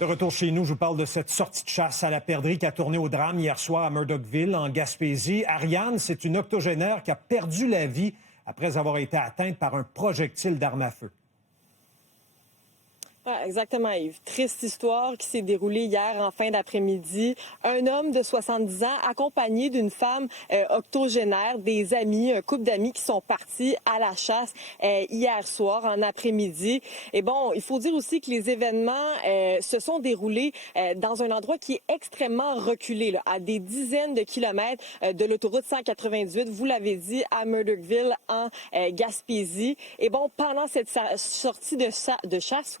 De retour chez nous, je vous parle de cette sortie de chasse à la perdrix qui a tourné au drame hier soir à Murdochville, en Gaspésie. Ariane, c'est une octogénaire qui a perdu la vie après avoir été atteinte par un projectile d'arme à feu. Ouais, exactement, Yves. Triste histoire qui s'est déroulée hier en fin d'après-midi. Un homme de 70 ans accompagné d'une femme octogénaire, des amis, un couple d'amis qui sont partis à la chasse hier soir en après-midi. Et bon, il faut dire aussi que les événements se sont déroulés dans un endroit qui est extrêmement reculé, là, à des dizaines de kilomètres de l'autoroute 198, vous l'avez dit, à Murdochville, en Gaspésie. Et bon, pendant cette sortie de chasse,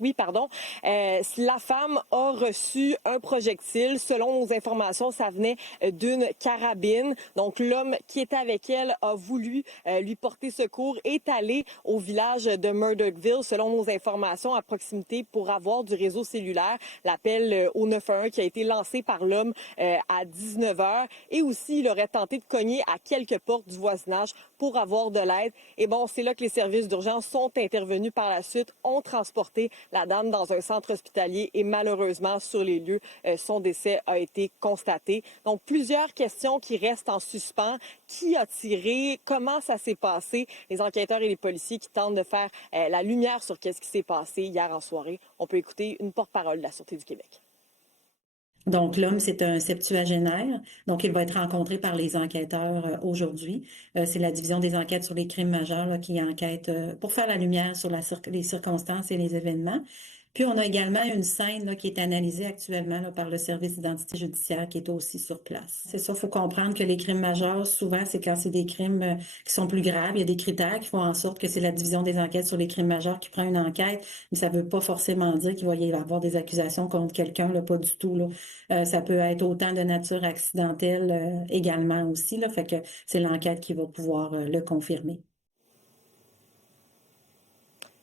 la femme a reçu un projectile. Selon nos informations, ça venait d'une carabine. Donc, l'homme qui était avec elle a voulu lui porter secours, est allé au village de Murdochville, selon nos informations, à proximité pour avoir du réseau cellulaire. L'appel au 911 qui a été lancé par l'homme à 19h. Et aussi, il aurait tenté de cogner à quelques portes du voisinage pour avoir de l'aide. Et bon, c'est là que les services d'urgence sont intervenus par la suite, ont transporté la dame dans un centre hospitalier et malheureusement, sur les lieux, son décès a été constaté. Donc, plusieurs questions qui restent en suspens. Qui a tiré? Comment ça s'est passé? Les enquêteurs et les policiers qui tentent de faire la lumière sur qu'est-ce qui s'est passé hier en soirée. On peut écouter une porte-parole de la Sûreté du Québec. Donc, l'homme, c'est un septuagénaire. Donc, il va être rencontré par les enquêteurs aujourd'hui. C'est la division des enquêtes sur les crimes majeurs là, qui enquête pour faire la lumière sur les circonstances et les événements. Puis, on a également une scène là, qui est analysée actuellement là, par le service d'identité judiciaire qui est aussi sur place. C'est ça, il faut comprendre que les crimes majeurs, souvent, c'est quand c'est des crimes qui sont plus graves. Il y a des critères qui font en sorte que c'est la division des enquêtes sur les crimes majeurs qui prend une enquête, mais ça ne veut pas forcément dire qu'il va y avoir des accusations contre quelqu'un, là, pas du tout. Là. Ça peut être autant de nature accidentelle également aussi. Là, fait que c'est l'enquête qui va pouvoir le confirmer.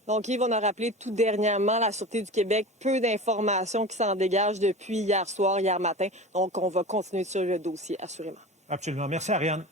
Donc, Yves, on a rappelé tout dernièrement la Sûreté du Québec, peu d'informations qui s'en dégagent depuis hier soir, hier matin. Donc, on va continuer sur le dossier, assurément. Absolument. Merci, Ariane.